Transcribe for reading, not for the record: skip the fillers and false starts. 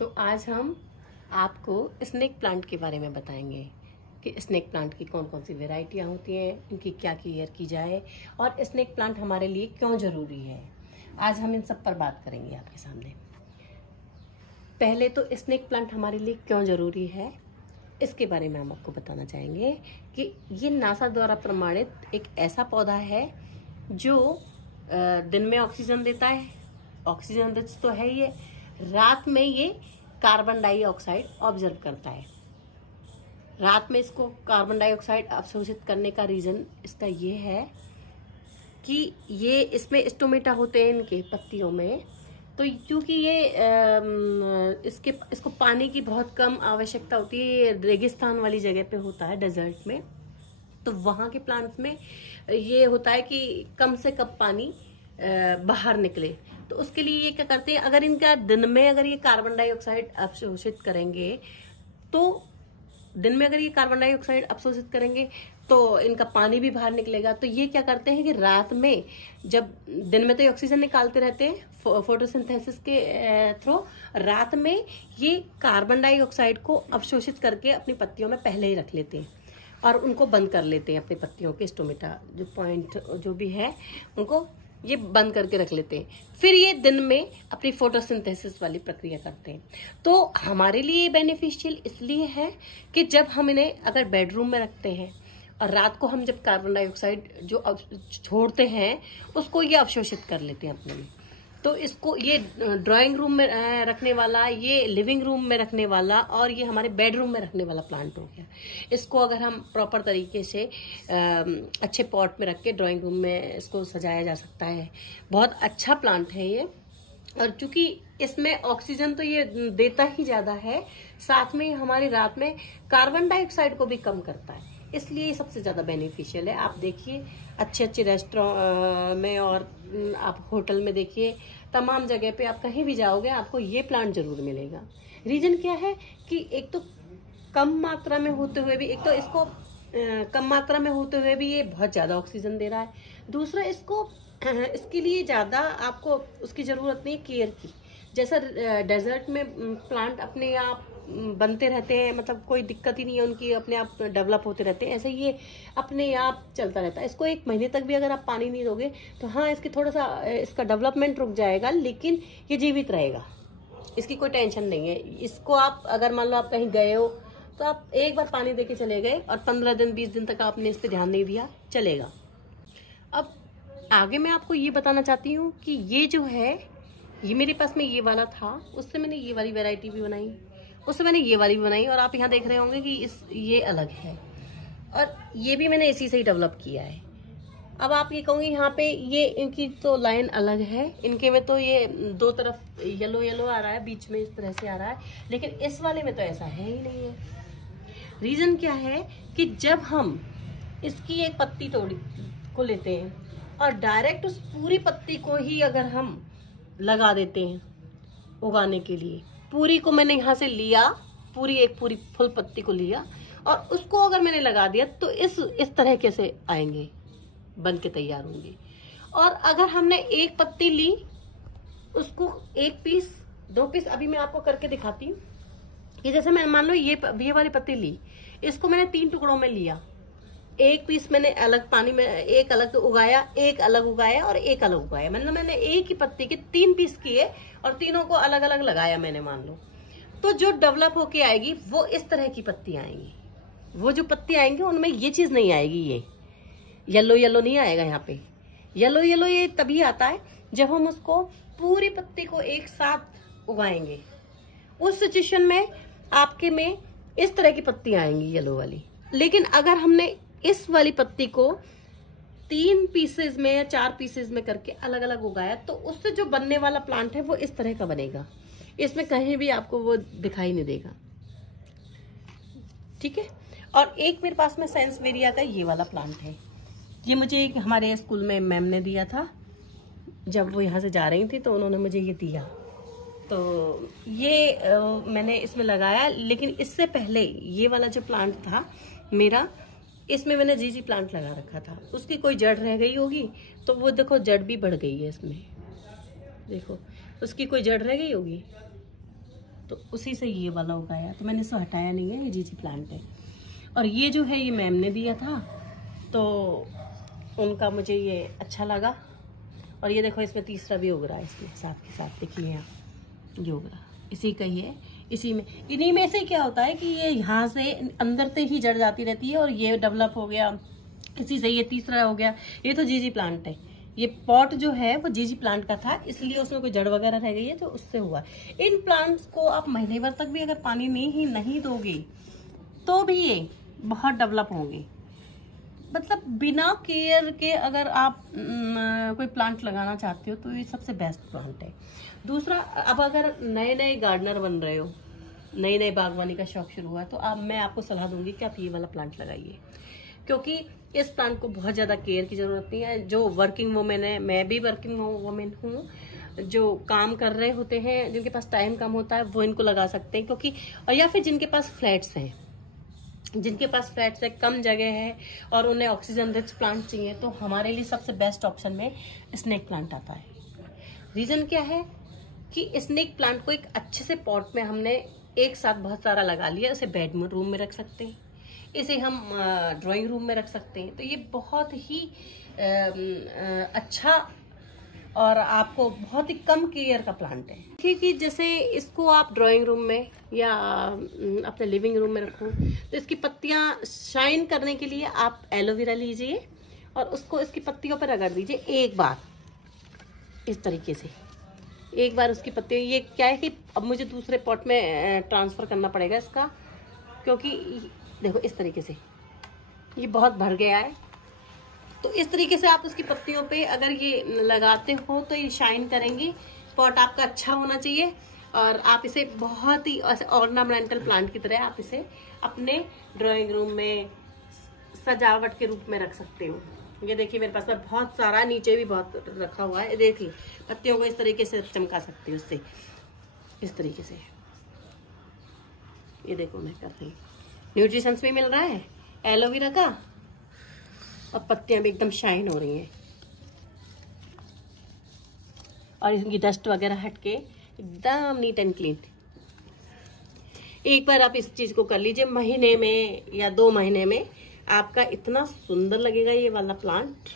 तो आज हम आपको स्नेक प्लांट के बारे में बताएंगे कि स्नेक प्लांट की कौन कौन सी वेराइटियाँ होती हैं, इनकी क्या केयर की जाए और स्नेक प्लांट हमारे लिए क्यों ज़रूरी है। आज हम इन सब पर बात करेंगे आपके सामने। पहले तो स्नेक प्लांट हमारे लिए क्यों ज़रूरी है, इसके बारे में हम आपको बताना चाहेंगे कि ये नासा द्वारा प्रमाणित एक ऐसा पौधा है जो दिन में ऑक्सीजन देता है, ऑक्सीजन रिच तो है ये, रात में ये कार्बन डाइऑक्साइड ऑब्जर्व करता है। रात में इसको कार्बन डाइऑक्साइड अवशोषित करने का रीज़न इसका ये है कि ये इसमें स्टोमेटा होते हैं इनके पत्तियों में, तो क्योंकि ये इसको पानी की बहुत कम आवश्यकता होती है, ये रेगिस्तान वाली जगह पे होता है, डेजर्ट में, तो वहाँ के प्लांट्स में ये होता है कि कम से कम पानी बाहर निकले। तो उसके लिए ये क्या करते हैं, अगर इनका दिन में अगर ये कार्बन डाइऑक्साइड अवशोषित करेंगे तो दिन में अगर ये कार्बन डाइऑक्साइड अवशोषित करेंगे तो इनका पानी भी बाहर निकलेगा। तो ये क्या करते हैं कि रात में, जब दिन में तो ये ऑक्सीजन निकालते रहते हैं फोटोसिंथेसिस के थ्रू, रात में ये कार्बन डाइऑक्साइड को अवशोषित करके अपनी पत्तियों में पहले ही रख लेते हैं और उनको बंद कर लेते हैं। अपनी पत्तियों के स्टोमेटा जो पॉइंट जो भी है उनको ये बंद करके रख लेते हैं, फिर ये दिन में अपनी फोटोसिंथेसिस वाली प्रक्रिया करते हैं। तो हमारे लिए बेनिफिशियल इसलिए है कि जब हम इन्हें अगर बेडरूम में रखते हैं और रात को हम जब कार्बन डाइऑक्साइड जो छोड़ते हैं उसको ये अवशोषित कर लेते हैं अपने में। तो इसको ये ड्राइंग रूम में रखने वाला, ये लिविंग रूम में रखने वाला और ये हमारे बेडरूम में रखने वाला प्लांट हो गया। इसको अगर हम प्रॉपर तरीके से अच्छे पॉट में रख के ड्राइंग रूम में इसको सजाया जा सकता है। बहुत अच्छा प्लांट है ये, और चूंकि इसमें ऑक्सीजन तो ये देता ही ज्यादा है, साथ में हमारी रात में कार्बन डाइऑक्साइड को भी कम करता है, इसलिए ये सबसे ज्यादा बेनिफिशियल है। आप देखिए अच्छे अच्छे रेस्टोरेंट में और आप होटल में देखिए, तमाम जगह पे आप कहीं भी जाओगे आपको ये प्लांट जरूर मिलेगा। रीजन क्या है कि एक तो कम मात्रा में होते हुए भी, एक तो इसको कम मात्रा में होते हुए भी ये बहुत ज्यादा ऑक्सीजन दे रहा है, दूसरा इसके लिए ज्यादा आपको उसकी जरूरत नहीं केयर की। जैसा डेजर्ट में प्लांट अपने आप बनते रहते हैं, मतलब कोई दिक्कत ही नहीं है, उनकी अपने आप डेवलप होते रहते हैं, ऐसे ये अपने आप चलता रहता है। इसको 1 महीने तक भी अगर आप पानी नहीं दोगे तो हाँ इसकी थोड़ा सा इसका डेवलपमेंट रुक जाएगा, लेकिन ये जीवित रहेगा, इसकी कोई टेंशन नहीं है। इसको आप अगर मान लो आप कहीं गए हो तो आप एक बार पानी दे के चले गए और 15 दिन 20 दिन तक आपने इस पर ध्यान नहीं दिया, चलेगा। अब आगे मैं आपको ये बताना चाहती हूँ कि ये जो है, ये मेरे पास में ये वाला था, उससे मैंने ये वाली वैरायटी भी बनाई, उससे मैंने ये वाली भी बनाई, और आप यहाँ देख रहे होंगे कि ये अलग है और ये भी मैंने इसी से ही डेवलप किया है। अब आप ये कहोगे यहाँ पे ये इनकी तो लाइन अलग है, इनके में तो ये दो तरफ येलो येलो आ रहा है, बीच में इस तरह से आ रहा है, लेकिन इस वाले में तो ऐसा है ही नहीं है। रीजन क्या है कि जब हम इसकी एक पत्ती को लेते हैं और डायरेक्ट उस पूरी पत्ती को ही अगर हम लगा देते हैं उगाने के लिए, पूरी को मैंने यहाँ से लिया, पूरी फुल पत्ती को लिया और उसको अगर मैंने लगा दिया तो इस तरह कैसे आएंगे, बन के तैयार होंगे। और अगर हमने एक पत्ती ली, उसको 1 पीस 2 पीस, अभी मैं आपको करके दिखाती हूँ कि जैसे मैं मान लो ये वाली पत्ती ली, इसको मैंने 3 टुकड़ों में लिया, 1 पीस मैंने अलग पानी में, एक अलग उगाया, एक अलग उगाया और एक अलग उगाया, मतलब मैंने एक ही पत्ती के 3 पीस किए और तीनों को अलग अलग लगाया मैंने, मान लो। तो जो डेवलप होके आएगी वो इस तरह की पत्ती आएंगी। वो जो पत्ती आएंगी उनमें ये चीज नहीं आएगी, ये येलो येलो नहीं आएगा। यहाँ पे येलो येलो ये तभी आता है जब हम उसको पूरी पत्ती को एक साथ उगाएंगे, उस सिचुएशन में आपके में इस तरह की पत्ती आएंगी येलो वाली। लेकिन अगर हमने इस वाली पत्ती को 3 पीसेस में या 4 पीसेस में करके अलग अलग उगाया तो उससे जो बनने वाला प्लांट है वो इस तरह का बनेगा, इसमें कहीं भी आपको वो दिखाई नहीं देगा, ठीक है। और एक मेरे पास में सेंसवेरिया का ये वाला प्लांट है, ये मुझे हमारे स्कूल में मैम ने दिया था, जब वो यहाँ से जा रही थी तो उन्होंने मुझे ये दिया, तो ये मैंने इसमें लगाया। लेकिन इससे पहले ये वाला जो प्लांट था मेरा, इसमें मैंने जीजी प्लांट लगा रखा था, उसकी कोई जड़ रह गई होगी तो वो देखो जड़ भी बढ़ गई है इसमें, देखो उसकी कोई जड़ रह गई होगी, तो उसी से ये वाला उगाया, तो मैंने इसे हटाया नहीं है, ये जीजी प्लांट है। और ये जो है ये मैम ने दिया था, तो उनका मुझे ये अच्छा लगा। और ये देखो इसमें तीसरा भी उग रहा है, इसमें साथ के साथ देखिए यहाँ ये उग रहा, इसी का ही है। इन्हीं में से क्या होता है कि ये यहाँ से अंदर से ही जड़ जाती रहती है और ये डेवलप हो गया, इसी से ये तीसरा हो गया। ये तो जीजी प्लांट है, ये पॉट जो है वो जीजी प्लांट का था, इसलिए उसमें कोई जड़ वगैरह रह गई है तो उससे हुआ। इन प्लांट्स को आप महीने भर तक भी अगर पानी नहीं दोगे तो भी ये बहुत डेवलप होंगे। मतलब बिना केयर के अगर आप कोई प्लांट लगाना चाहते हो तो ये सबसे बेस्ट प्लांट है। दूसरा, अब अगर नए नए गार्डनर बन रहे हो, नई नई बागवानी का शौक शुरू हुआ है, तो मैं आपको सलाह दूंगी कि आप ये वाला प्लांट लगाइए, क्योंकि इस प्लांट को बहुत ज़्यादा केयर की ज़रूरत नहीं है। जो वर्किंग वुमेन है, मैं भी वर्किंग वुमेन हूँ, जो काम कर रहे होते हैं, जिनके पास टाइम कम होता है, वो इनको लगा सकते हैं। क्योंकि और या फिर जिनके पास फ्लैट्स हैं, कम जगह है और उन्हें ऑक्सीजन रिच प्लांट चाहिए, तो हमारे लिए सबसे बेस्ट ऑप्शन में स्नेक प्लांट आता है। रीज़न क्या है कि स्नेक प्लांट को एक अच्छे से पॉट में हमने एक साथ बहुत सारा लगा लिया। उसे बेड रूम में रख सकते हैं, इसे हम ड्राइंग रूम में रख सकते हैं। तो ये बहुत ही अच्छा और आपको बहुत ही कम केयर का प्लांट है, क्योंकि जैसे इसको आप ड्राइंग रूम में या अपने लिविंग रूम में रखो, तो इसकी पत्तियां शाइन करने के लिए आप एलोवेरा लीजिए और उसको इसकी पत्तियों पर रगड़ दीजिए एक बार, इस तरीके से एक बार उसकी पत्तियां। ये क्या है कि अब मुझे दूसरे पॉट में ट्रांसफर करना पड़ेगा इसका, क्योंकि देखो इस तरीके से ये बहुत भर गया है। तो इस तरीके से आप उसकी पत्तियों पे अगर ये लगाते हो तो ये शाइन करेंगी। पॉट आपका अच्छा होना चाहिए और आप इसे बहुत ही ऑर्नामेंटल प्लांट की तरह आप इसे अपने ड्राइंग रूम में सजावट के रूप में रख सकते हो। ये देखिए मेरे पास बहुत सारा, नीचे भी बहुत रखा हुआ है। देखिए पत्तियों को इस तरीके से चमका सकते हो उससे, इस तरीके से। ये देखो मैं कर रही हूँ, न्यूट्रिशंस भी मिल रहा है एलोवेरा का और पत्तियां भी एकदम शाइन हो रही हैं और इनकी डस्ट वगैरह हट के एकदम नीट एंड क्लीन। एक बार आप इस चीज को कर लीजिए, महीने में या 2 महीने में आपका इतना सुंदर लगेगा ये वाला प्लांट।